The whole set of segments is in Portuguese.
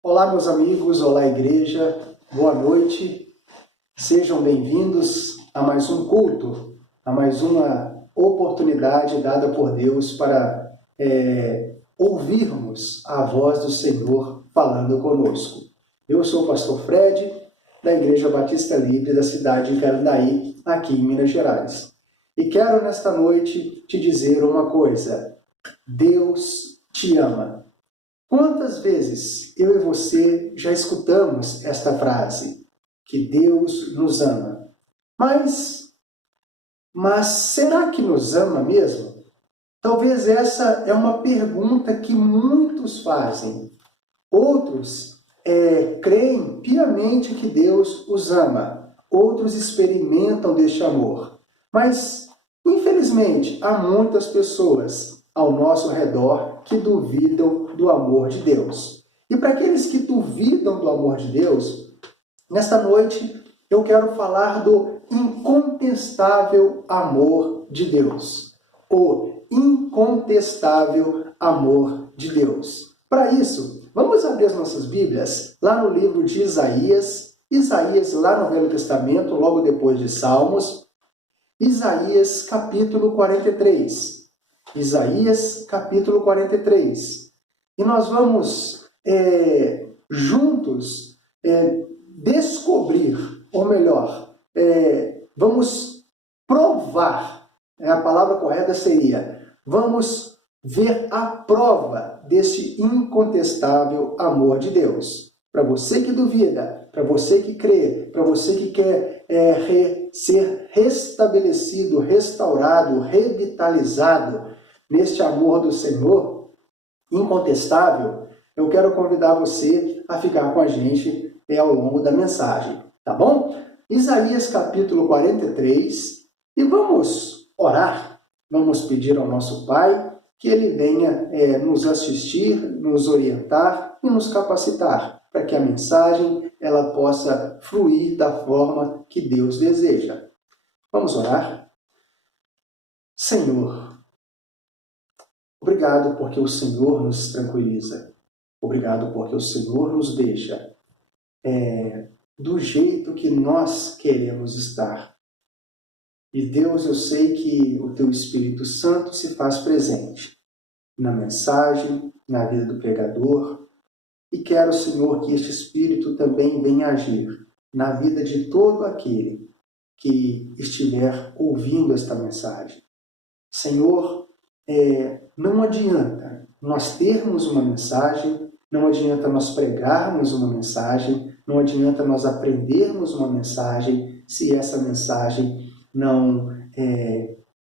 Olá, meus amigos, olá, igreja, boa noite. Sejam bem-vindos a mais um culto, a mais uma oportunidade dada por Deus para ouvirmos a voz do Senhor falando conosco. Eu sou o pastor Fred, da Igreja Batista Livre da cidade de Candaí, aqui em Minas Gerais. E quero nesta noite te dizer uma coisa: Deus te ama. Quantas vezes eu e você já escutamos esta frase, que Deus nos ama? Mas será que nos ama mesmo? Talvez essa é uma pergunta que muitos fazem. Outros creem piamente que Deus os ama. Outros experimentam deste amor. Mas, infelizmente, há muitas pessoas ao nosso redor que duvidam do amor de Deus. E para aqueles que duvidam do amor de Deus, nesta noite eu quero falar do incontestável amor de Deus. O incontestável amor de Deus. Para isso, vamos abrir as nossas Bíblias lá no livro de Isaías, lá no Velho Testamento, logo depois de Salmos, Isaías capítulo 43. Isaías capítulo 43. E nós vamos juntos descobrir, ou melhor, vamos provar, a palavra correta seria, vamos ver a prova desse incontestável amor de Deus. Para você que duvida, para você que crê, para você que quer ser restabelecido, restaurado, revitalizado neste amor do Senhor incontestável, eu quero convidar você a ficar com a gente ao longo da mensagem, tá bom? Isaías capítulo 43, e vamos orar, vamos pedir ao nosso Pai que Ele venha nos assistir, nos orientar e nos capacitar, para que a mensagem ela possa fluir da forma que Deus deseja. Vamos orar? Senhor, obrigado porque o Senhor nos tranquiliza. Obrigado porque o Senhor nos deixa do jeito que nós queremos estar. E Deus, eu sei que o Teu Espírito Santo se faz presente na mensagem, na vida do pregador. E quero, Senhor, que este Espírito também venha agir na vida de todo aquele que estiver ouvindo esta mensagem. Senhor, não adianta nós termos uma mensagem, não adianta nós pregarmos uma mensagem, não adianta nós aprendermos uma mensagem, se essa mensagem não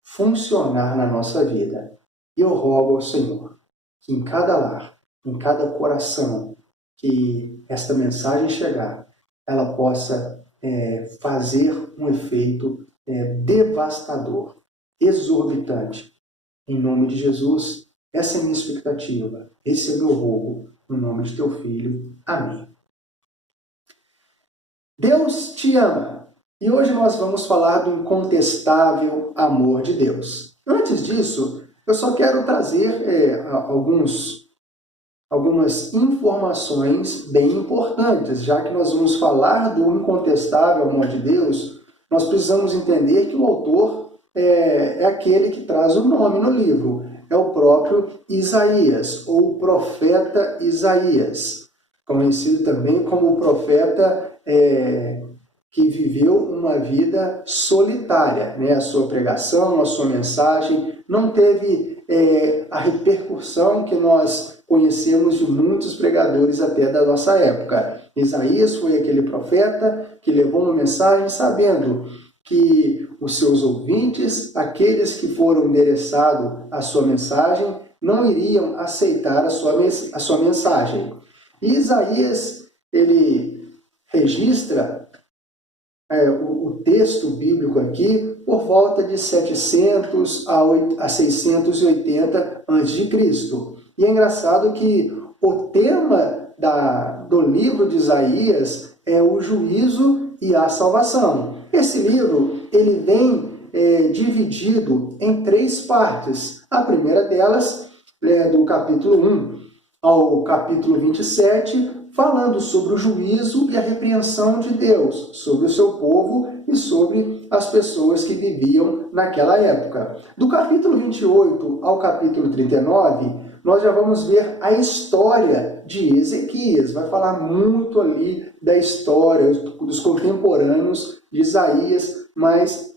funcionar na nossa vida. Eu rogo ao Senhor que em cada lar, em cada coração, que esta mensagem chegar, ela possa fazer um efeito devastador, exorbitante. Em nome de Jesus, essa é a minha expectativa, esse é meu rogo, no nome de Teu Filho. Amém. Deus te ama. E hoje nós vamos falar do incontestável amor de Deus. Antes disso, eu só quero trazer algumas informações bem importantes, já que nós vamos falar do incontestável amor de Deus. Nós precisamos entender que o autor é aquele que traz o nome no livro, é o próprio Isaías, ou o profeta Isaías, conhecido também como o profeta que viveu uma vida solitária, né? A sua pregação, a sua mensagem não teve a repercussão que nós conhecemos de muitos pregadores até da nossa época. Isaías foi aquele profeta que levou uma mensagem sabendo que os seus ouvintes, aqueles que foram endereçados à sua mensagem, não iriam aceitar a sua mensagem. E Isaías, ele registra o texto bíblico aqui por volta de 700 a 680 a.C. E é engraçado que o tema do livro de Isaías é o juízo e a salvação. Esse livro ele vem dividido em 3 partes. A primeira delas é do capítulo 1, ao capítulo 27, falando sobre o juízo e a repreensão de Deus sobre o seu povo e sobre as pessoas que viviam naquela época. Do capítulo 28 ao capítulo 39, nós já vamos ver a história de Ezequias. Vai falar muito ali da história dos contemporâneos de Isaías, mas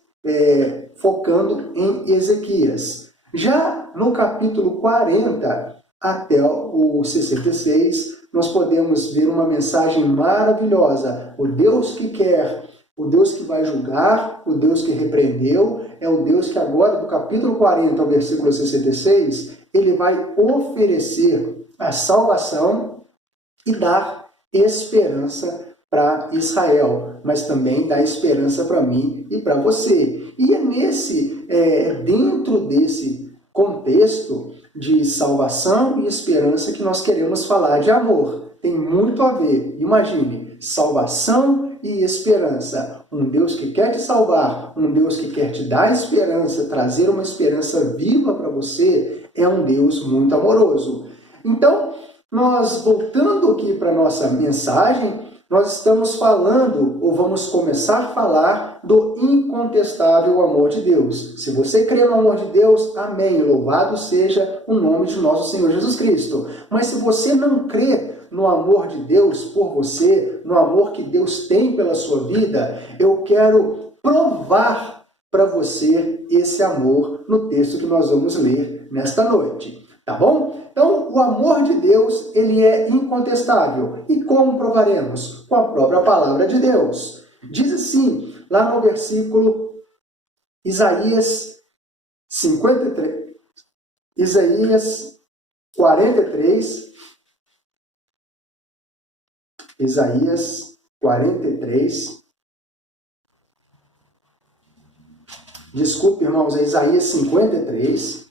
focando em Ezequias. Já no capítulo 40 até o 66, nós podemos ver uma mensagem maravilhosa. O Deus que quer, o Deus que vai julgar, o Deus que repreendeu, é o Deus que agora, do capítulo 40 ao versículo 66, ele vai oferecer a salvação e dar esperança para Israel, mas também dá esperança para mim e para você. E é dentro desse contexto de salvação e esperança que nós queremos falar de amor. Tem muito a ver. Imagine, salvação e esperança. Um Deus que quer te salvar, um Deus que quer te dar esperança, trazer uma esperança viva para você, é um Deus muito amoroso. Então, nós voltando aqui para a nossa mensagem, nós estamos falando, ou vamos começar a falar, do incontestável amor de Deus. Se você crê no amor de Deus, amém, louvado seja o nome de nosso Senhor Jesus Cristo. Mas se você não crê no amor de Deus por você, no amor que Deus tem pela sua vida, eu quero provar para você esse amor no texto que nós vamos ler nesta noite. Tá bom? Então, o amor de Deus, ele é incontestável. E como provaremos? Com a própria palavra de Deus. Diz assim, lá no versículo Isaías 53, Isaías 43, Isaías 43, desculpe, irmãos, é Isaías 53,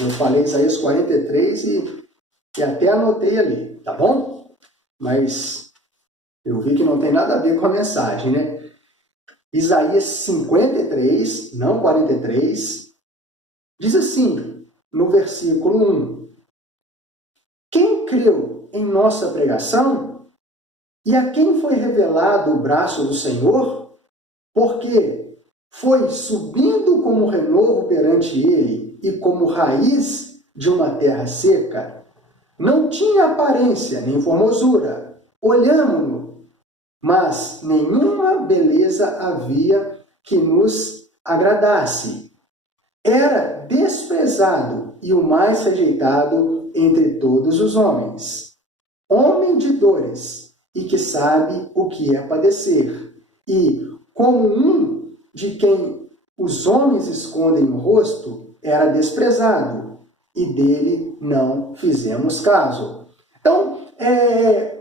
eu falei Isaías 43 e até anotei ali, tá bom? Mas eu vi que não tem nada a ver com a mensagem, né? Isaías 53, não 43, diz assim, no versículo 1. Quem creu em nossa pregação e a quem foi revelado o braço do Senhor? Porque foi subindo como renovo perante ele e como raiz de uma terra seca. Não tinha aparência nem formosura. Olhamo-no, mas nenhuma beleza havia que nos agradasse. Era desprezado e o mais rejeitado entre todos os homens. Homem de dores e que sabe o que é padecer. E, como um de quem os homens escondem o rosto, era desprezado e dele não fizemos caso. Então,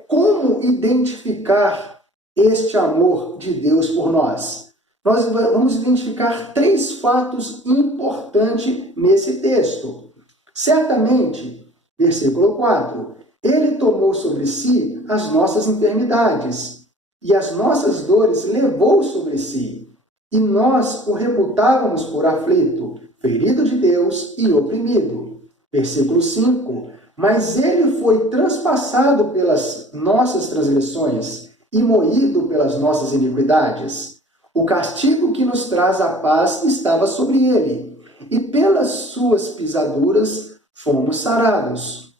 como identificar este amor de Deus por nós? Nós vamos identificar 3 fatos importantes nesse texto. Certamente, versículo 4, ele tomou sobre si as nossas enfermidades e as nossas dores levou sobre si. E nós o reputávamos por aflito, ferido de Deus e oprimido. Versículo 5. Mas ele foi transpassado pelas nossas transgressões e moído pelas nossas iniquidades. O castigo que nos traz a paz estava sobre ele, e pelas suas pisaduras fomos sarados.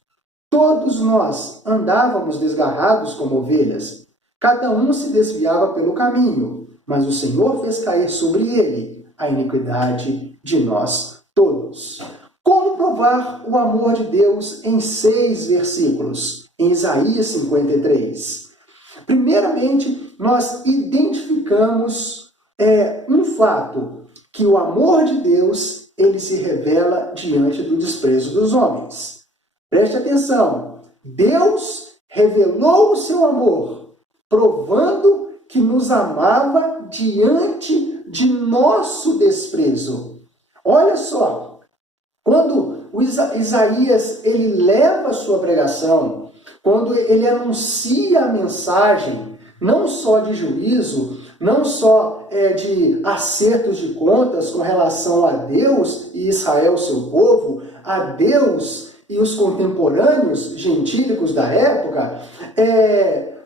Todos nós andávamos desgarrados como ovelhas, cada um se desviava pelo caminho, mas o Senhor fez cair sobre ele a iniquidade de nós todos. Como provar o amor de Deus em 6 versículos, em Isaías 53? Primeiramente, nós identificamos um fato, que o amor de Deus, ele se revela diante do desprezo dos homens. Preste atenção, Deus revelou o seu amor, provando que nos amava diante de nosso desprezo. Olha só, quando o Isaías ele leva a sua pregação, quando ele anuncia a mensagem, não só de juízo, não só de acertos de contas com relação a Deus e Israel, seu povo, a Deus e os contemporâneos gentílicos da época,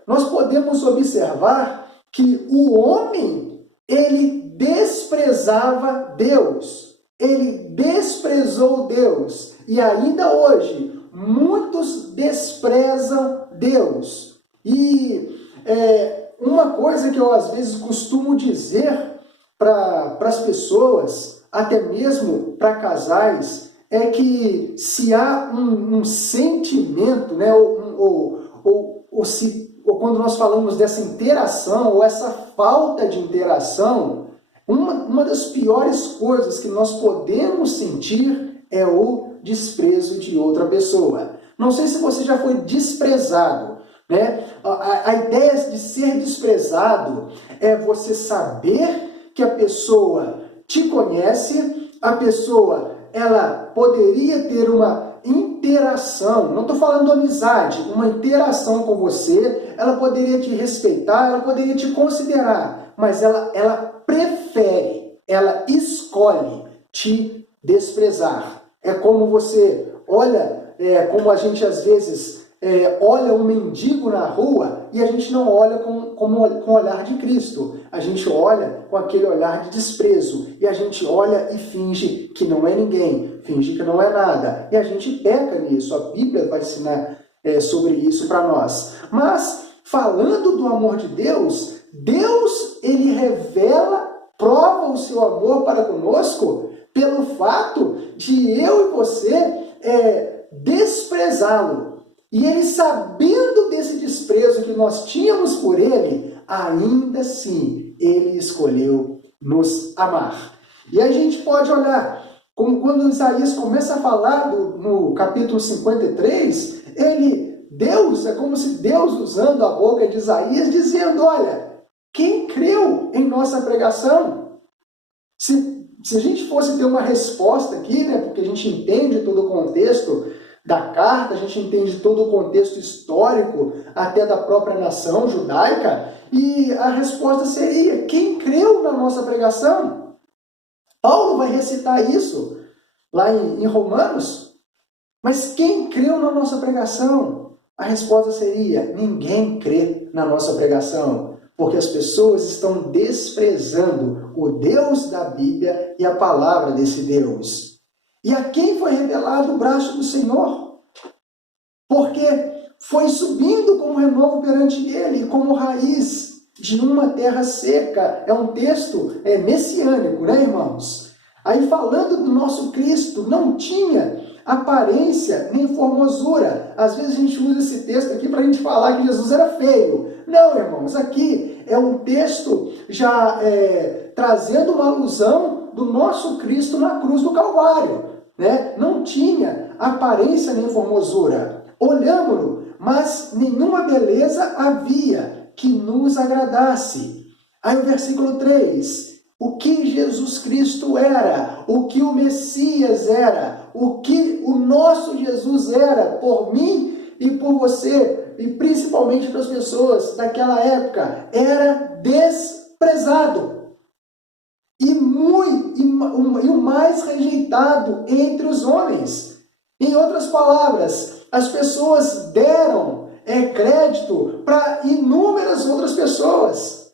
nós podemos observar que o homem, ele desprezava Deus, ele desprezou Deus, e ainda hoje, muitos desprezam Deus. E uma coisa que eu às vezes costumo dizer para as pessoas, até mesmo para casais, é que se há um sentimento, né, ou quando nós falamos dessa interação, ou essa falta de interação, uma das piores coisas que nós podemos sentir é o desprezo de outra pessoa. Não sei se você já foi desprezado, né? A ideia de ser desprezado é você saber que a pessoa te conhece, a pessoa ela poderia ter uma interação, não estou falando amizade, uma interação com você, ela poderia te respeitar, ela poderia te considerar, mas ela prefere, ela escolhe te desprezar. É como você olha, como a gente às vezes olha um mendigo na rua e a gente não olha com o olhar de Cristo. A gente olha com aquele olhar de desprezo e a gente olha e finge que não é ninguém, finge que não é nada. E a gente peca nisso. A Bíblia vai ensinar sobre isso para nós. Mas, falando do amor de Deus, Deus, ele revela, prova o seu amor para conosco pelo fato de eu e você desprezá-lo. E ele, sabendo desse desprezo que nós tínhamos por ele, ainda assim, ele escolheu nos amar. E a gente pode olhar, como quando Isaías começa a falar no capítulo 53, Deus, é como se Deus usando a boca de Isaías, dizendo, olha, quem creu em nossa pregação? Se a gente fosse ter uma resposta aqui, né, porque a gente entende todo o contexto da carta, a gente entende todo o contexto histórico, até da própria nação judaica, e a resposta seria, quem creu na nossa pregação? Paulo vai recitar isso lá em Romanos, mas quem creu na nossa pregação? A resposta seria, ninguém crê na nossa pregação, porque as pessoas estão desprezando o Deus da Bíblia e a palavra desse Deus. E a quem foi revelado o braço do Senhor? Porque foi subindo como renovo perante ele, como raiz de uma terra seca. É um texto messiânico, né, irmãos? Aí falando do nosso Cristo, não tinha aparência nem formosura. Às vezes a gente usa esse texto aqui para a gente falar que Jesus era feio. Não, irmãos, aqui é um texto já trazendo uma alusão do nosso Cristo na cruz do Calvário. Né? Não tinha aparência nem formosura. Olhamo-lo, mas nenhuma beleza havia que nos agradasse. Aí o versículo 3, o que Jesus Cristo era, o que o Messias era, o que o nosso Jesus era por mim e por você, e principalmente para as pessoas daquela época, era desprezado. E o mais rejeitado entre os homens. Em outras palavras, as pessoas deram crédito para inúmeras outras pessoas,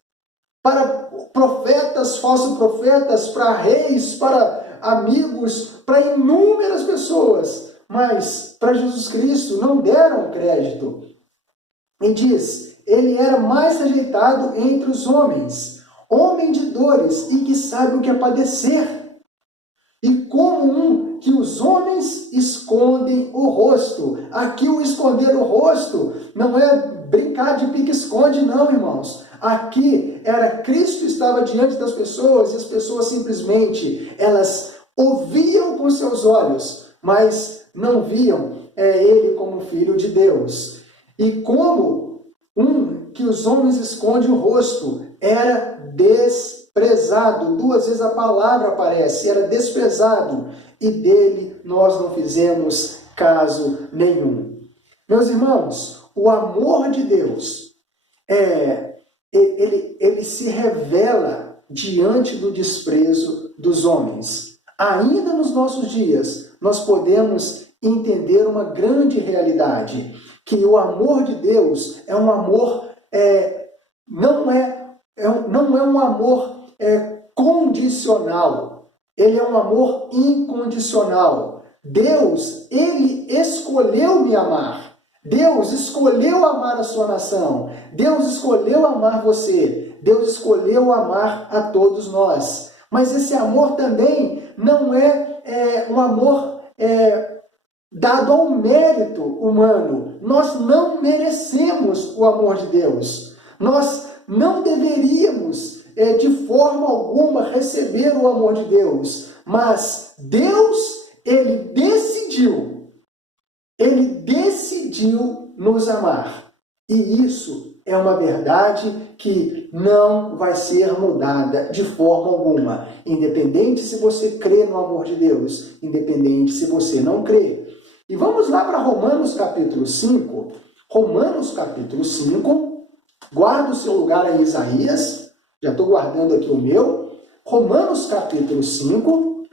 para profetas, falsos profetas, para reis, para amigos, para inúmeras pessoas, mas para Jesus Cristo não deram crédito. E diz, ele era mais rejeitado entre os homens, homem de dores e que sabe o que é padecer. E como que os homens escondem o rosto. Aqui o esconder o rosto não é brincar de pique-esconde, não, irmãos. Aqui era Cristo estava diante das pessoas e as pessoas simplesmente, elas ouviam com seus olhos, mas não viam ele como Filho de Deus. E como que os homens escondem o rosto, era desprezado. 2 vezes a palavra aparece, era desprezado. E dele nós não fizemos caso nenhum. Meus irmãos, o amor de Deus, ele se revela diante do desprezo dos homens. Ainda nos nossos dias, nós podemos entender uma grande realidade, que o amor de Deus é um amor, não é um amor condicional, ele é um amor incondicional. Deus, ele escolheu me amar. Deus escolheu amar a sua nação. Deus escolheu amar você. Deus escolheu amar a todos nós. Mas esse amor também não é um amor dado ao mérito humano. Nós não merecemos o amor de Deus. Nós não deveríamos, de forma alguma, receber o amor de Deus. Mas Deus, Ele decidiu nos amar. E isso é uma verdade que não vai ser mudada de forma alguma. Independente se você crê no amor de Deus, independente se você não crê. E vamos lá para Romanos capítulo 5. Romanos capítulo 5. Guarda o seu lugar aí, Isaías. Já estou guardando aqui o meu. Romanos capítulo 5.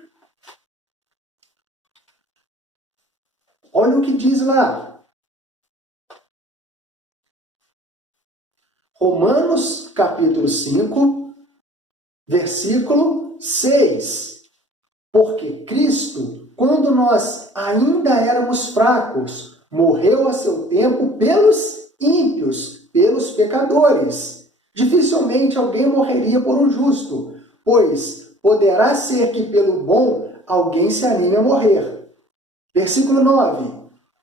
Olha o que diz lá. Romanos capítulo 5, versículo 6. Porque Cristo, quando nós ainda éramos fracos, morreu a seu tempo pelos ímpios, pelos pecadores. Dificilmente alguém morreria por um justo, pois poderá ser que pelo bom alguém se anime a morrer. Versículo 9.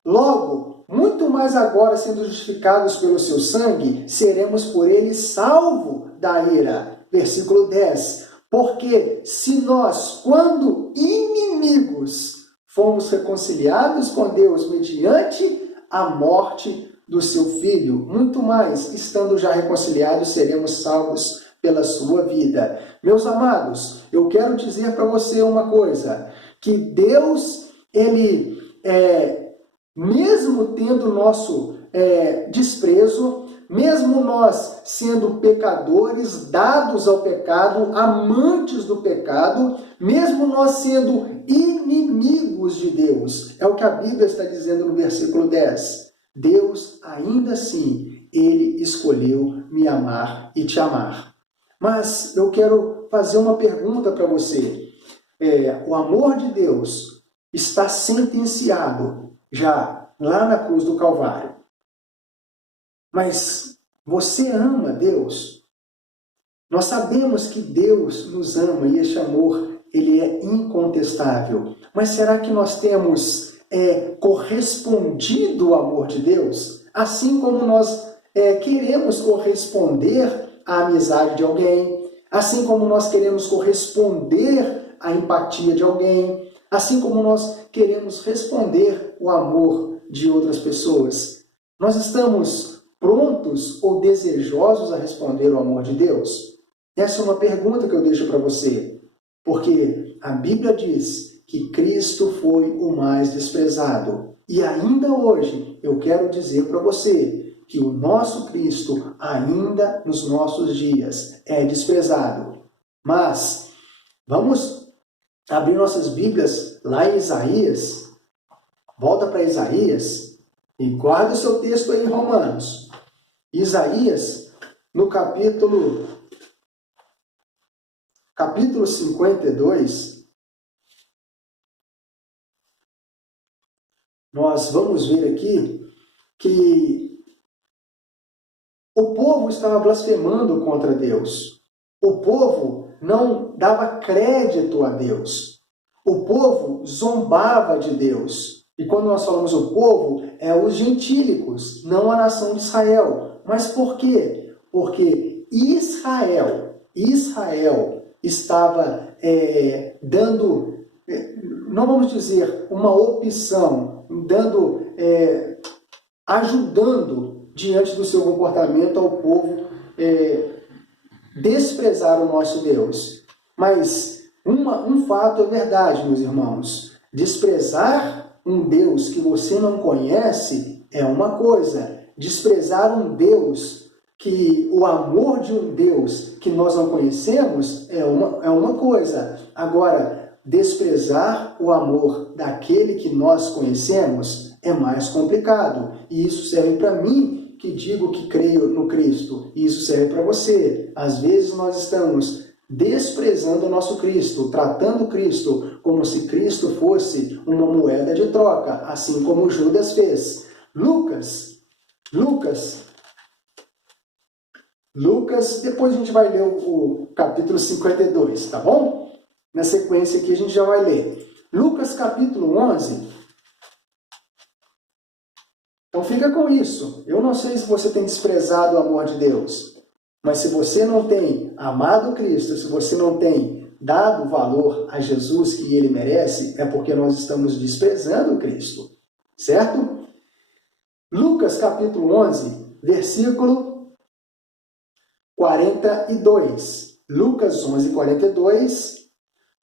Logo, muito mais agora sendo justificados pelo seu sangue, seremos por ele salvos da ira. Versículo 10. Porque se nós, quando inimigos, fomos reconciliados com Deus mediante a morte do seu Filho, muito mais, estando já reconciliados, seremos salvos pela sua vida. Meus amados, eu quero dizer para você uma coisa, que Deus, Ele, mesmo tendo nosso desprezo, mesmo nós sendo pecadores, dados ao pecado, amantes do pecado, mesmo nós sendo inimigos de Deus, é o que a Bíblia está dizendo no versículo 10. Deus, ainda assim, Ele escolheu me amar e te amar. Mas eu quero fazer uma pergunta para você. O amor de Deus está sentenciado já lá na cruz do Calvário. Mas você ama Deus? Nós sabemos que Deus nos ama e este amor, ele é incontestável. Mas será que nós temos correspondido ao amor de Deus? Assim como nós queremos corresponder à amizade de alguém, assim como nós queremos corresponder à empatia de alguém, assim como nós queremos responder o amor de outras pessoas. Nós estamos prontos ou desejosos a responder o amor de Deus? Essa é uma pergunta que eu deixo para você, porque a Bíblia diz que Cristo foi o mais desprezado. E ainda hoje eu quero dizer para você que o nosso Cristo, ainda nos nossos dias, é desprezado. Mas vamos abrir nossas Bíblias lá em Isaías. Volta para Isaías e guarda o seu texto aí em Romanos. Isaías, no capítulo 52, nós vamos ver aqui que o povo estava blasfemando contra Deus. O povo não dava crédito a Deus. O povo zombava de Deus. E quando nós falamos o povo, é os gentílicos, não a nação de Israel. Mas por quê? Porque Israel estava dando, não vamos dizer uma opção, ajudando diante do seu comportamento ao povo desprezar o nosso Deus. Mas um fato é verdade, meus irmãos. Desprezar um Deus que você não conhece é uma coisa. Desprezar um Deus, o amor de um Deus que nós não conhecemos é uma coisa. Agora, desprezar o amor daquele que nós conhecemos é mais complicado. E isso serve para mim, que digo que creio no Cristo. E isso serve para você. Às vezes nós estamos desprezando o nosso Cristo, tratando Cristo como se Cristo fosse uma moeda de troca, assim como Judas fez. Lucas, depois a gente vai ler o capítulo 52, tá bom? Na sequência aqui a gente já vai ler. Lucas capítulo 11. Então fica com isso. Eu não sei se você tem desprezado o amor de Deus, mas se você não tem amado Cristo, se você não tem dado valor a Jesus que ele merece, é porque nós estamos desprezando Cristo, certo? Lucas capítulo 11, versículo 42. Lucas 11, 42.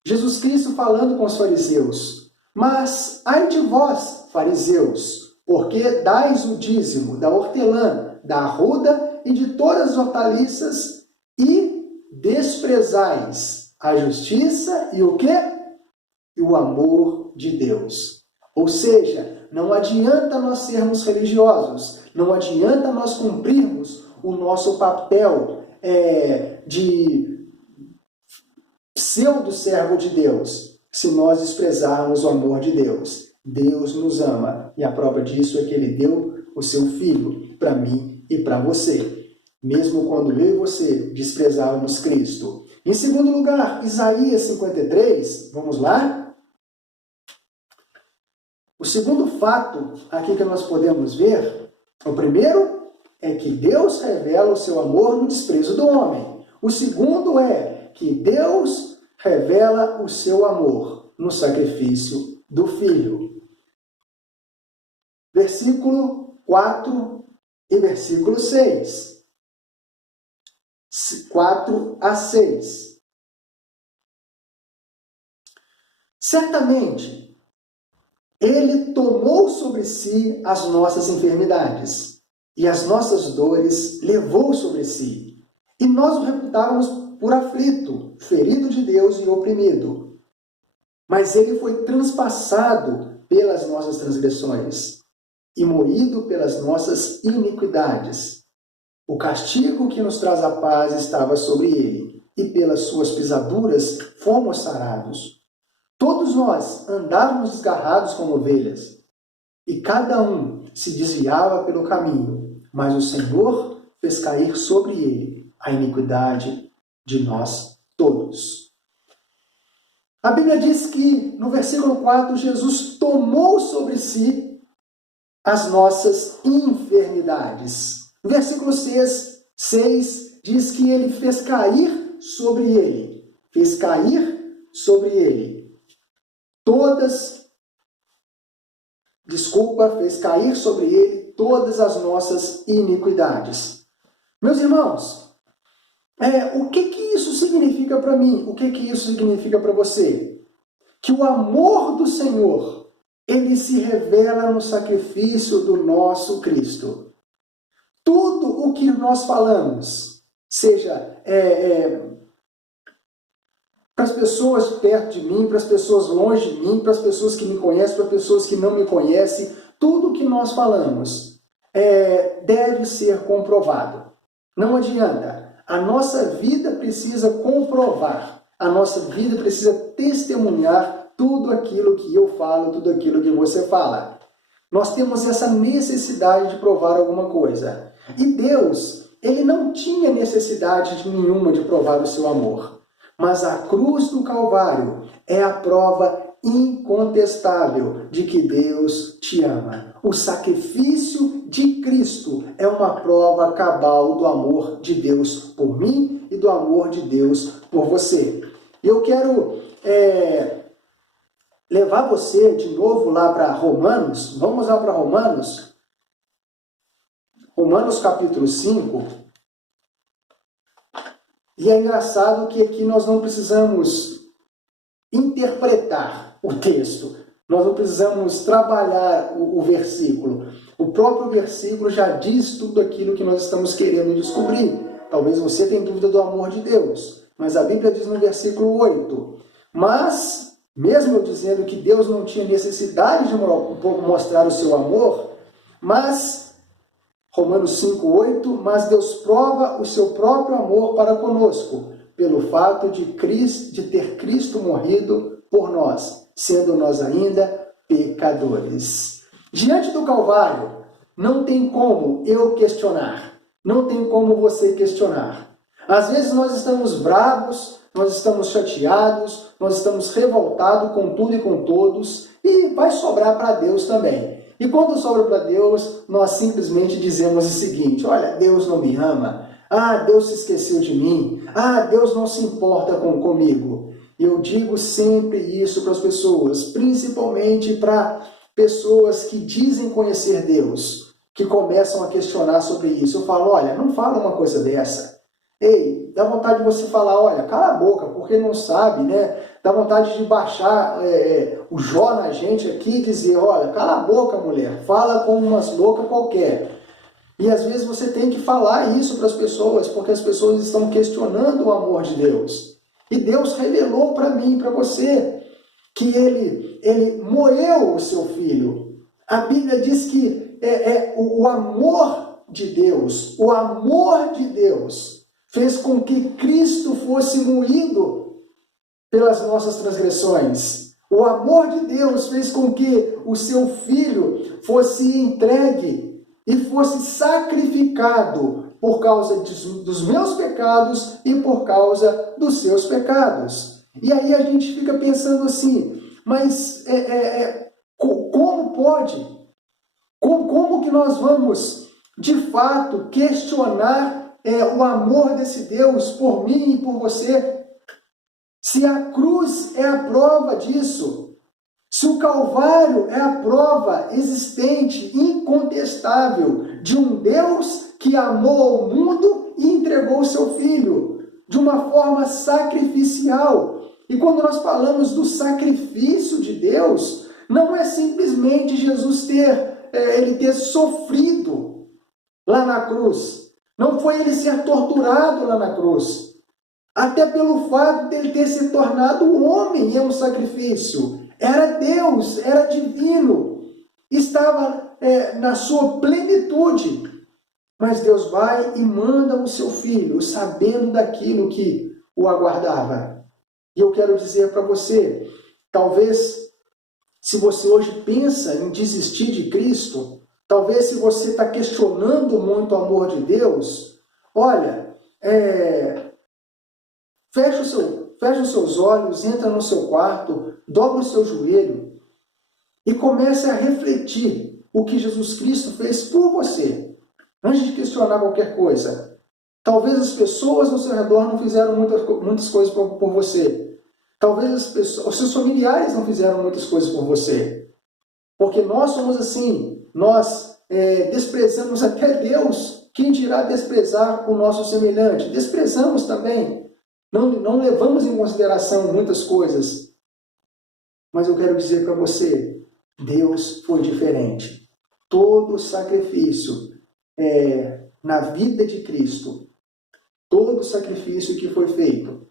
Jesus Cristo falando com os fariseus. Mas ai de vós, fariseus, porque dais o dízimo da hortelã, da arruda e de todas as hortaliças e desprezais a justiça e o quê? E o amor de Deus. Ou seja, não adianta nós sermos religiosos, não adianta nós cumprirmos o nosso papel de pseudo-servo de Deus, se nós desprezarmos o amor de Deus. Deus nos ama, e a prova disso é que Ele deu o seu Filho para mim e para você, mesmo quando eu e você desprezávamos Cristo. Em segundo lugar, Isaías 53, vamos lá? O segundo fato aqui que nós podemos ver, o primeiro é que Deus revela o seu amor no desprezo do homem. O segundo é que Deus revela o seu amor no sacrifício do Filho. Versículo 4 e versículo 6. 4 a 6. Certamente, Ele tomou sobre si as nossas enfermidades e as nossas dores levou sobre si. E nós o reputávamos por aflito, ferido de Deus e oprimido. Mas Ele foi transpassado pelas nossas transgressões e moído pelas nossas iniquidades. O castigo que nos traz a paz estava sobre Ele, e pelas suas pisaduras fomos sarados. Todos nós andávamos desgarrados como ovelhas, e cada um se desviava pelo caminho, mas o Senhor fez cair sobre ele a iniquidade de nós todos. A Bíblia diz que, no versículo 4, Jesus tomou sobre si as nossas enfermidades. No versículo 6 diz que ele fez cair sobre ele. Fez cair sobre ele. Fez cair sobre ele todas as nossas iniquidades. Meus irmãos, o que isso significa para mim? O que isso significa para você? Que o amor do Senhor, ele se revela no sacrifício do nosso Cristo. Tudo o que nós falamos, seja para as pessoas perto de mim, para as pessoas longe de mim, para as pessoas que me conhecem, para as pessoas que não me conhecem, tudo o que nós falamos deve ser comprovado. Não adianta. A nossa vida precisa comprovar. A nossa vida precisa testemunhar tudo aquilo que eu falo, tudo aquilo que você fala. Nós temos essa necessidade de provar alguma coisa. E Deus, ele não tinha necessidade nenhuma de provar o seu amor. Mas a cruz do Calvário é a prova incontestável de que Deus te ama. O sacrifício de Cristo é uma prova cabal do amor de Deus por mim e do amor de Deus por você. Eu quero levar você de novo lá para Romanos. Vamos lá para Romanos. Romanos capítulo 5. E é engraçado que aqui nós não precisamos interpretar o texto. Nós não precisamos trabalhar o versículo. O próprio versículo já diz tudo aquilo que nós estamos querendo descobrir. Talvez você tenha dúvida do amor de Deus. Mas a Bíblia diz no versículo 8. Mas mesmo eu dizendo que Deus não tinha necessidade de mostrar o seu amor, mas, Romanos 5:8, mas Deus prova o seu próprio amor para conosco, pelo fato de ter Cristo morrido por nós, sendo nós ainda pecadores. Diante do Calvário, não tem como eu questionar, não tem como você questionar. Às vezes nós estamos bravos, nós estamos chateados, nós estamos revoltados com tudo e com todos, e vai sobrar para Deus também. E quando sobra para Deus, nós simplesmente dizemos o seguinte: olha, Deus não me ama, Deus se esqueceu de mim, Deus não se importa comigo. Eu digo sempre isso para as pessoas, principalmente para pessoas que dizem conhecer Deus, que começam a questionar sobre isso. Eu falo, olha, não fala uma coisa dessa. Ei, dá vontade de você falar, olha, cala a boca, porque não sabe, né? Dá vontade de baixar o Jó na gente aqui e dizer, olha, cala a boca, mulher, fala como umas loucas qualquer. E às vezes você tem que falar isso para as pessoas, porque as pessoas estão questionando o amor de Deus. E Deus revelou para mim e para você que ele moeu o seu filho. A Bíblia diz que o amor de Deus fez com que Cristo fosse moído pelas nossas transgressões. O amor de Deus fez com que o seu filho fosse entregue e fosse sacrificado por causa dos meus pecados e por causa dos seus pecados. E aí a gente fica pensando assim, mas como pode? Como que nós vamos, de fato, questionar o amor desse Deus por mim e por você? Se a cruz é a prova disso, se o Calvário é a prova existente, incontestável, de um Deus que amou o mundo e entregou o seu Filho de uma forma sacrificial. E quando nós falamos do sacrifício de Deus, não é simplesmente Jesus ter sofrido lá na cruz. Não foi ele ser torturado lá na cruz. Até pelo fato de ele ter se tornado homem é um sacrifício. Era Deus, era divino, estava na sua plenitude. Mas Deus vai e manda o seu Filho, sabendo daquilo que o aguardava. E eu quero dizer para você, talvez, se você hoje pensa em desistir de Cristo, talvez se você está questionando muito o amor de Deus, olha, fecha os seus olhos, entra no seu quarto, dobra o seu joelho e comece a refletir o que Jesus Cristo fez por você, antes de questionar qualquer coisa. Talvez as pessoas ao seu redor não fizeram muitas coisas por você. Talvez os seus familiares não fizeram muitas coisas por você. Porque nós somos assim, nós desprezamos até Deus. Quem dirá desprezar o nosso semelhante? Desprezamos também. Não levamos em consideração muitas coisas. Mas eu quero dizer para você, Deus foi diferente. Todo sacrifício na vida de Cristo, todo sacrifício que foi feito,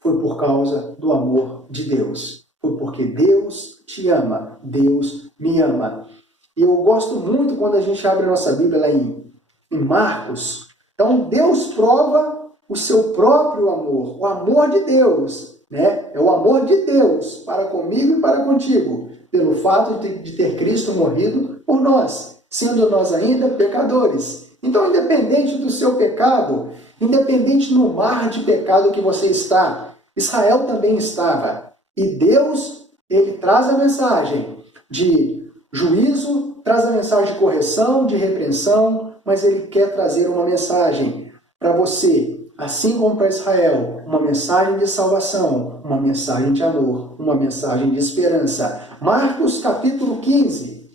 foi por causa do amor de Deus. Foi porque Deus te ama, Deus me ama. E eu gosto muito quando a gente abre a nossa Bíblia lá em Marcos. Então, Deus prova o seu próprio amor, o amor de Deus, né? É o amor de Deus para comigo e para contigo, pelo fato de ter Cristo morrido por nós, sendo nós ainda pecadores. Então, independente do seu pecado, independente no mar de pecado que você está, Israel também estava. E Deus, ele traz a mensagem de juízo, traz a mensagem de correção, de repreensão, mas ele quer trazer uma mensagem para você, assim como para Israel, uma mensagem de salvação, uma mensagem de amor, uma mensagem de esperança. Marcos capítulo 15.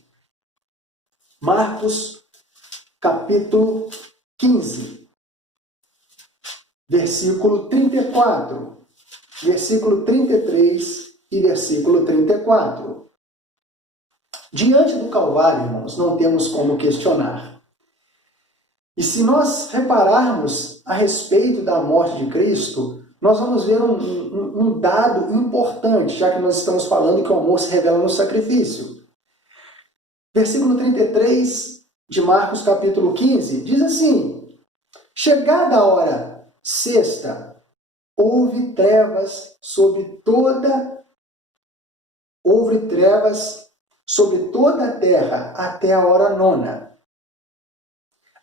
Marcos capítulo 15, versículo 34, versículo 33 e versículo 34. Diante do Calvário, irmãos, não temos como questionar. E se nós repararmos a respeito da morte de Cristo, nós vamos ver um dado importante, já que nós estamos falando que o amor se revela no sacrifício. Versículo 33 de Marcos, capítulo 15, diz assim: chegada a hora sexta, houve trevas sobre toda a terra até a hora nona.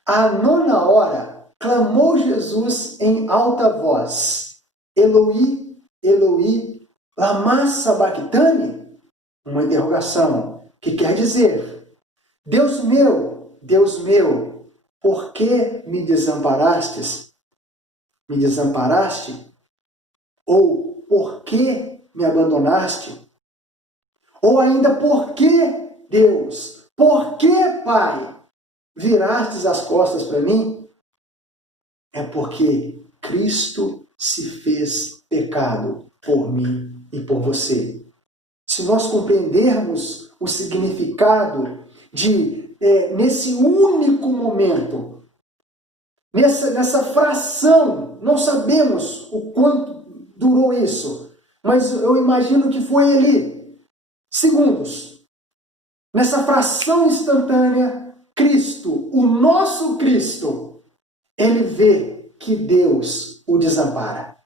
À nona hora, clamou Jesus em alta voz: Eloi, Eloi, lama sabachthani? Uma interrogação, que quer dizer: Deus meu, por que me desamparastes? Me desamparaste? Ou por que me abandonaste? Ou ainda, por que, Deus? Por que, Pai, virastes as costas para mim? É porque Cristo se fez pecado por mim e por você. Se nós compreendermos o significado de, nesse único momento, nessa fração, não sabemos o quanto durou isso, mas eu imagino que foi ali, segundos. Nessa fração instantânea, Cristo, o nosso Cristo, ele vê que Deus o desampara.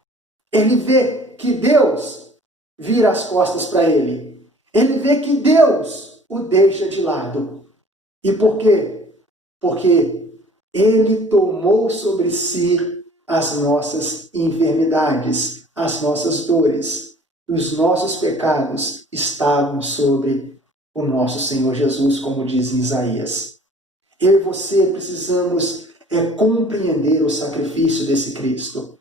Ele vê que Deus vira as costas para ele. Ele vê que Deus o deixa de lado. E por quê? Porque ele tomou sobre si as nossas enfermidades, as nossas dores. Os nossos pecados estavam sobre o nosso Senhor Jesus, como diz em Isaías. Eu e você precisamos compreender o sacrifício desse Cristo.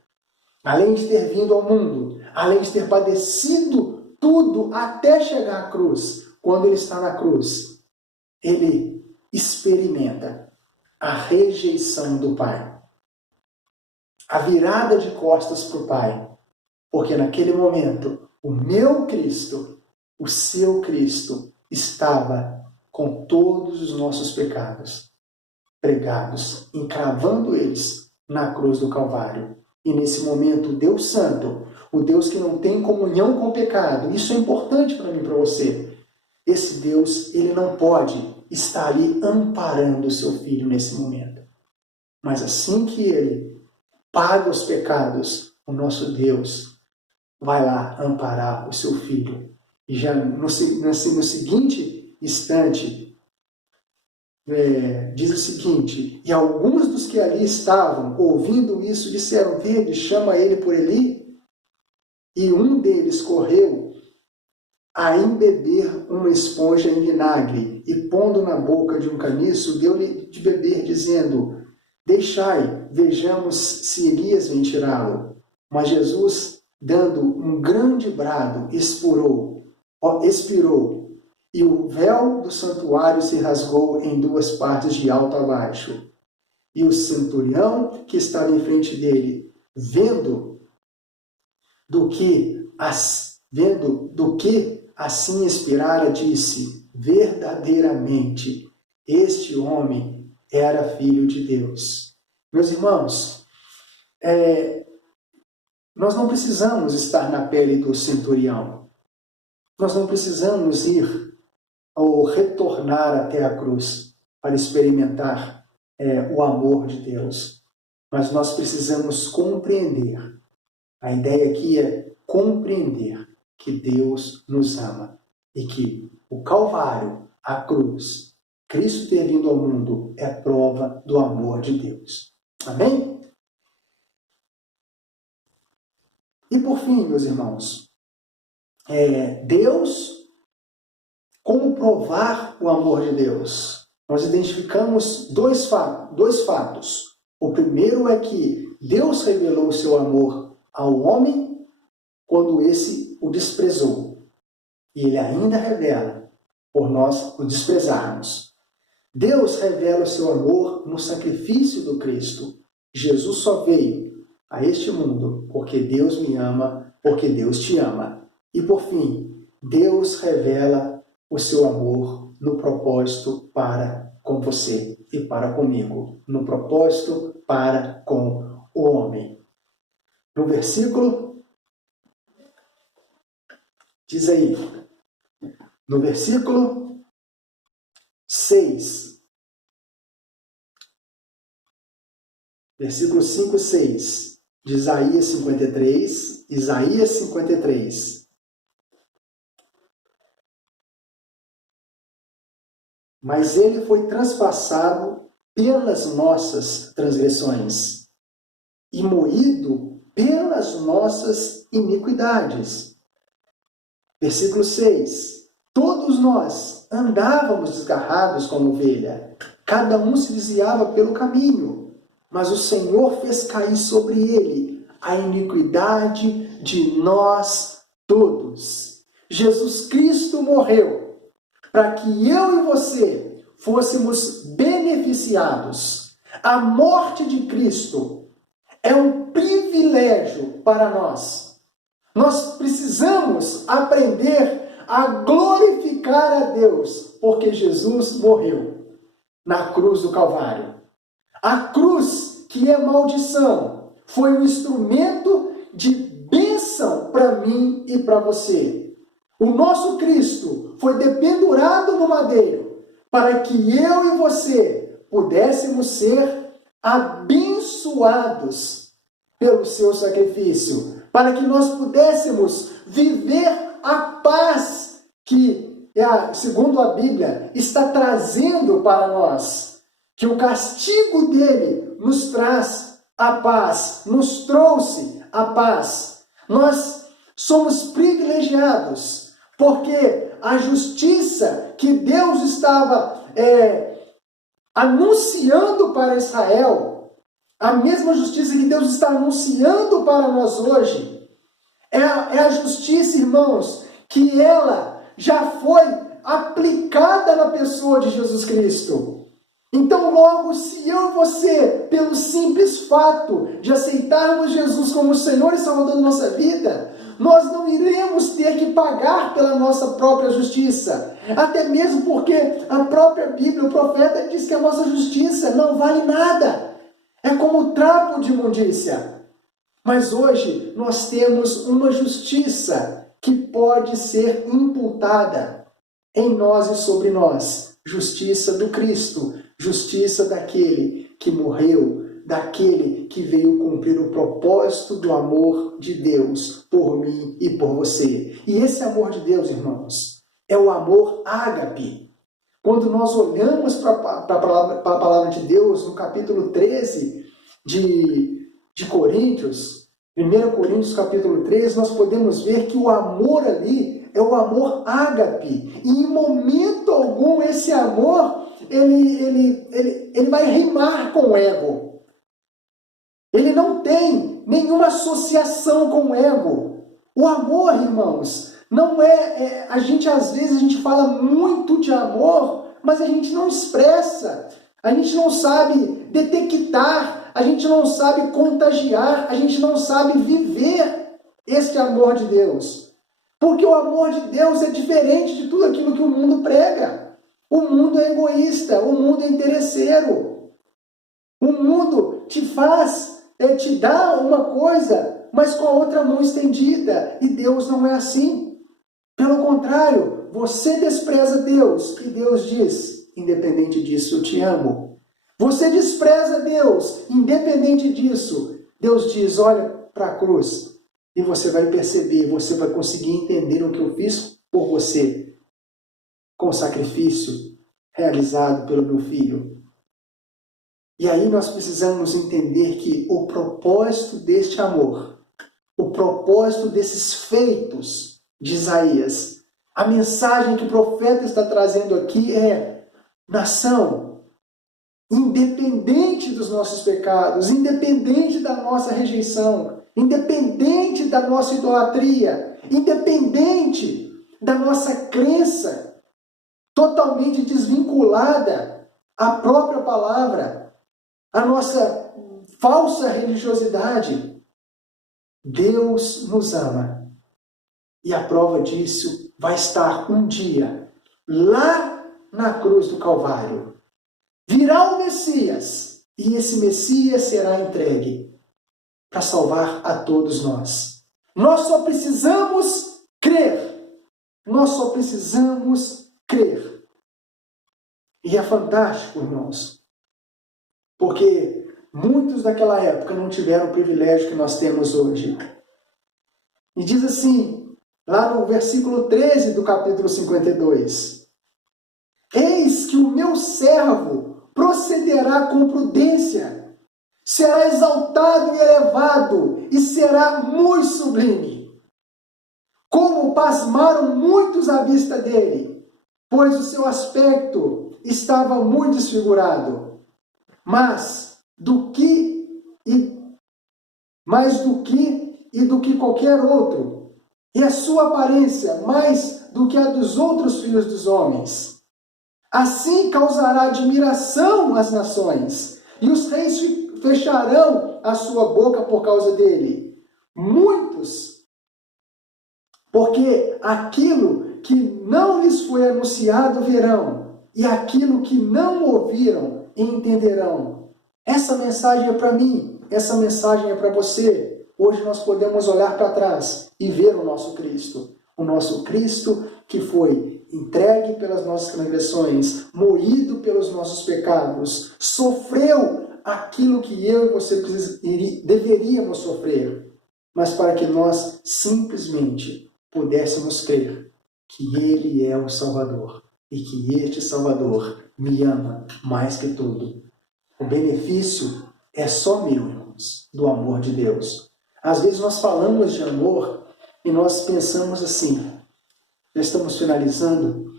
Além de ter vindo ao mundo, além de ter padecido tudo até chegar à cruz, quando ele está na cruz, ele experimenta a rejeição do Pai, a virada de costas para o Pai, porque naquele momento o meu Cristo, o seu Cristo, estava com todos os nossos pecados pregados, encravando eles na cruz do Calvário. E nesse momento, o Deus Santo, o Deus que não tem comunhão com o pecado, isso é importante para mim e para você. Esse Deus, ele não pode estar ali amparando o seu filho nesse momento. Mas assim que ele paga os pecados, o nosso Deus vai lá amparar o seu filho. E já no seguinte instante, diz o seguinte: e alguns dos que ali estavam, ouvindo isso, disseram: vede, chama ele por Eli. E um deles correu a embeber uma esponja em vinagre, e pondo na boca de um caniço, deu-lhe de beber, dizendo: deixai, vejamos se Elias vem tirá-lo. Mas Jesus, dando um grande brado, expirou, e o véu do santuário se rasgou em duas partes, de alto a baixo. E o centurião que estava em frente dele, vendo do que assim expirara, disse: verdadeiramente, este homem era filho de Deus. Meus irmãos, nós não precisamos estar na pele do centurião. Nós não precisamos ir ou retornar até a cruz para experimentar o amor de Deus. Mas nós precisamos compreender. A ideia aqui é compreender que Deus nos ama e que o Calvário, a cruz, Cristo ter vindo ao mundo, é prova do amor de Deus. Amém? E por fim, meus irmãos, Deus, como provar o amor de Deus? Nós identificamos dois fatos. O primeiro é que Deus revelou o seu amor ao homem quando esse o desprezou. E ele ainda revela por nós o desprezarmos. Deus revela o seu amor no sacrifício do Cristo. Jesus só veio a este mundo porque Deus me ama, porque Deus te ama. E por fim, Deus revela o seu amor no propósito para com você e para comigo, no propósito para com o homem. no versículo, diz aí, no versículo 6, versículo 5 e 6, de Isaías 53, mas ele foi transpassado pelas nossas transgressões e moído pelas nossas iniquidades. Versículo 6. Todos nós andávamos desgarrados como ovelha, cada um se desviava pelo caminho, mas o Senhor fez cair sobre ele a iniquidade de nós todos. Jesus Cristo morreu para que eu e você fôssemos beneficiados. A morte de Cristo é um privilégio para nós. Nós precisamos aprender a glorificar a Deus, porque Jesus morreu na cruz do Calvário. A cruz, que é maldição, foi um instrumento de bênção para mim e para você. O nosso Cristo foi dependurado no madeiro para que eu e você pudéssemos ser abençoados pelo seu sacrifício, para que nós pudéssemos viver a paz que, segundo a Bíblia, está trazendo para nós, que o castigo dele nos traz a paz, nos trouxe a paz. Nós somos privilegiados, porque a justiça que Deus estava anunciando para Israel, a mesma justiça que Deus está anunciando para nós hoje, é a justiça, irmãos, que ela já foi aplicada na pessoa de Jesus Cristo. Então, logo, se eu e você, pelo simples fato de aceitarmos Jesus como Senhor e Salvador da nossa vida, nós não iremos ter que pagar pela nossa própria justiça. Até mesmo porque a própria Bíblia, o profeta, diz que a nossa justiça não vale nada. É como trapo de imundícia. Mas hoje nós temos uma justiça que pode ser imputada em nós e sobre nós. Justiça do Cristo, justiça daquele que morreu, daquele que veio cumprir o propósito do amor de Deus por mim e por você. E esse amor de Deus, irmãos, é o amor ágape. Quando nós olhamos para a palavra de Deus, no capítulo 13 de Coríntios, 1 Coríntios capítulo 13, nós podemos ver que o amor ali é o amor ágape. E em momento algum esse amor, ele vai rimar com o ego. Ele não tem nenhuma associação com o ego. O amor, irmãos, não a gente às vezes a gente fala muito de amor, mas a gente não expressa. A gente não sabe detectar, a gente não sabe contagiar, a gente não sabe viver este amor de Deus. Porque o amor de Deus é diferente de tudo aquilo que o mundo prega. O mundo é egoísta, o mundo é interesseiro. O mundo te dá uma coisa, mas com a outra mão estendida. E Deus não é assim. Pelo contrário, você despreza Deus e Deus diz, independente disso, eu te amo. Você despreza Deus, independente disso, Deus diz, olha para a cruz. E você vai perceber, você vai conseguir entender o que eu fiz por você, com o sacrifício realizado pelo meu filho. E aí nós precisamos entender que o propósito deste amor, o propósito desses feitos de Isaías, a mensagem que o profeta está trazendo aqui é: nação, independente dos nossos pecados, independente da nossa rejeição, independente da nossa idolatria, independente da nossa crença totalmente desvinculada à própria palavra, à nossa falsa religiosidade, Deus nos ama. E a prova disso vai estar um dia lá na cruz do Calvário. Virá o Messias, e esse Messias será entregue para salvar a todos nós. Nós só precisamos crer. Nós só precisamos crer. E é fantástico, irmãos, porque muitos daquela época não tiveram o privilégio que nós temos hoje. E diz assim, lá no versículo 13 do capítulo 52, eis que o meu servo procederá com prudência, será exaltado e elevado, e será muito sublime. Como pasmaram muitos à vista dele, pois o seu aspecto estava muito desfigurado. Mas do que qualquer outro, e a sua aparência mais do que a dos outros filhos dos homens. Assim causará admiração às nações, e os reis fecharão a sua boca por causa dele. Muitos, porque aquilo que não lhes foi anunciado verão, e aquilo que não ouviram entenderão. Essa mensagem é para mim, essa mensagem é para você. Hoje nós podemos olhar para trás e ver o nosso Cristo que foi entregue pelas nossas transgressões, moído pelos nossos pecados, sofreu aquilo que eu e você deveríamos sofrer, mas para que nós simplesmente pudéssemos crer que Ele é o Salvador e que este Salvador me ama mais que tudo. O benefício é só meu, irmãos, do amor de Deus. Às vezes nós falamos de amor e nós pensamos assim, já estamos finalizando,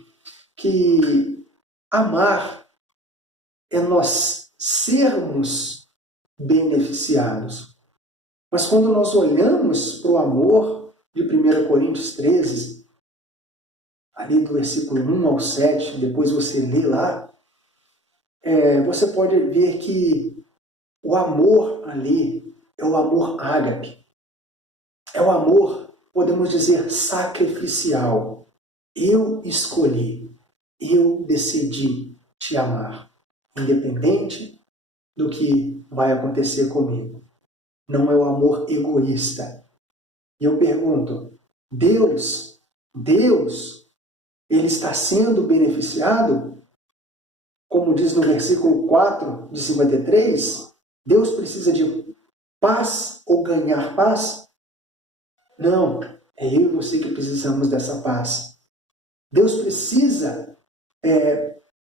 que amar é nós sermos beneficiados. Mas quando nós olhamos para o amor de 1 Coríntios 13, ali do versículo 1 ao 7, depois você lê lá, você pode ver que o amor ali é o amor ágape. É o amor, podemos dizer, sacrificial. Eu escolhi, eu decidi te amar, independente do que vai acontecer comigo. Não é o amor egoísta. E eu pergunto, Deus, Ele está sendo beneficiado? Como diz no versículo 4 de 53, Deus precisa de paz ou ganhar paz? Não, é eu e você que precisamos dessa paz. Deus precisa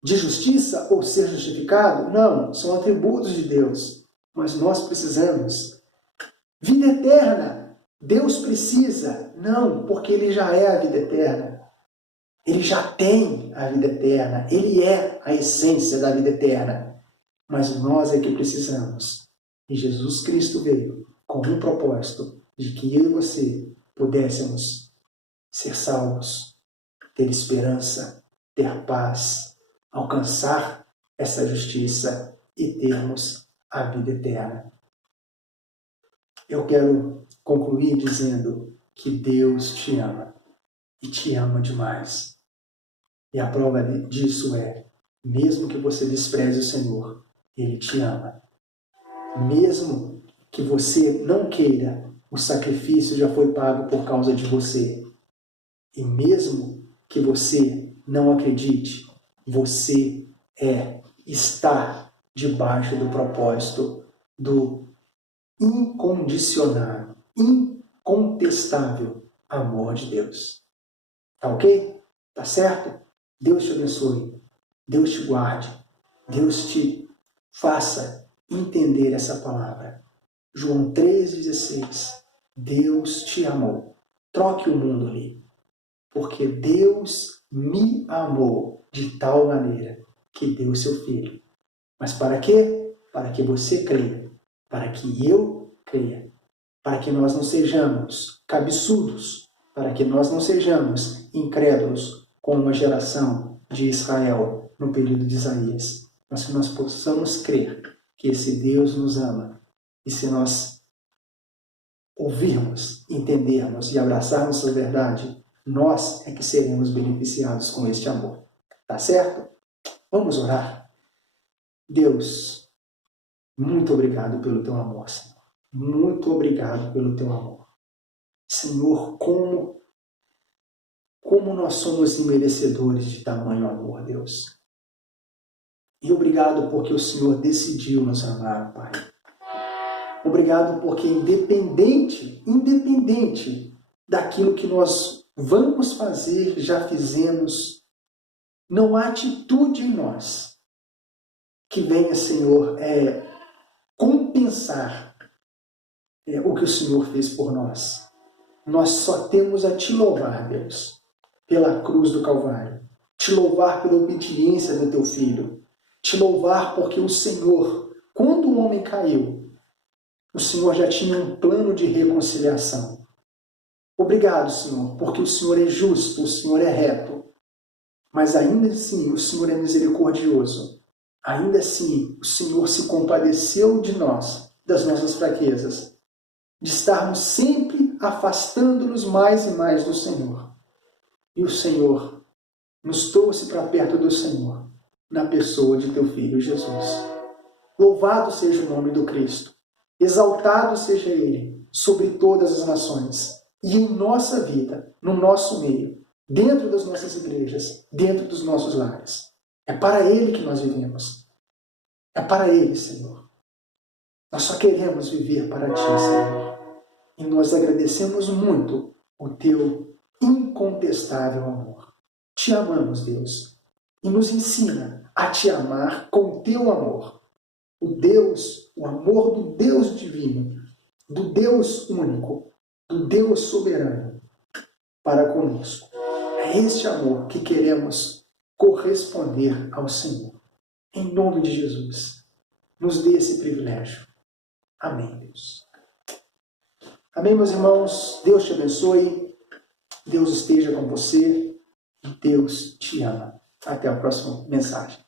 de justiça ou ser justificado? Não, são atributos de Deus, mas nós precisamos. Vida eterna, Deus precisa? Não, porque Ele já é a vida eterna. Ele já tem a vida eterna, Ele é a essência da vida eterna. Mas nós é que precisamos. E Jesus Cristo veio com um propósito de que eu e você pudéssemos ser salvos, ter esperança, ter paz, alcançar essa justiça e termos a vida eterna. Eu quero concluir dizendo que Deus te ama e te ama demais. E a prova disso é, mesmo que você despreze o Senhor, Ele te ama. Mesmo que você não queira, o sacrifício já foi pago por causa de você. E mesmo que você não acredite, você está debaixo do propósito do incondicional, incontestável amor de Deus. Tá ok? Tá certo? Deus te abençoe. Deus te guarde. Deus te faça entender essa palavra. João 3,16. Deus te amou. Troque o mundo ali. Porque Deus me amou de tal maneira que deu seu Filho. Mas para quê? Para que você creia. Para que eu creia. Para que nós não sejamos cabeçudos. Para que nós não sejamos incrédulos como a geração de Israel no período de Isaías. Mas que nós possamos crer que esse Deus nos ama. E se nós ouvirmos, entendermos e abraçarmos a verdade, nós é que seremos beneficiados com este amor. Tá certo? Vamos orar. Deus, muito obrigado pelo teu amor, Senhor. muito obrigado pelo teu amor. Senhor, como nós somos imerecedores de tamanho amor, Deus. E obrigado porque o Senhor decidiu nos amar, Pai. Obrigado porque independente daquilo que nós vamos fazer, já fizemos, não há atitude em nós que venha, Senhor, compensar o que o Senhor fez por nós. Nós só temos a te louvar, Deus, pela cruz do Calvário. Te louvar pela obediência do teu Filho. Te louvar porque o Senhor, quando o homem caiu, o Senhor já tinha um plano de reconciliação. Obrigado, Senhor, porque o Senhor é justo, o Senhor é reto. Mas ainda assim, o Senhor é misericordioso. Ainda assim, o Senhor se compadeceu de nós, das nossas fraquezas, de estarmos sempre afastando-nos mais e mais do Senhor. E o Senhor nos trouxe para perto do Senhor, na pessoa de teu Filho Jesus. Louvado seja o nome do Cristo. Exaltado seja Ele sobre todas as nações. E em nossa vida, no nosso meio, dentro das nossas igrejas, dentro dos nossos lares. É para Ele que nós vivemos. É para Ele, Senhor. Nós só queremos viver para Ti, Senhor. E nós agradecemos muito o Teu incontestável amor. Te amamos, Deus. E nos ensina a Te amar com o Teu amor. O amor do Deus divino, do Deus único, do Deus soberano para conosco. É este amor que queremos corresponder ao Senhor. Em nome de Jesus, nos dê esse privilégio. Amém, Deus. Amém, meus irmãos. Deus te abençoe. Deus esteja com você. E Deus te ama. Até a próxima mensagem.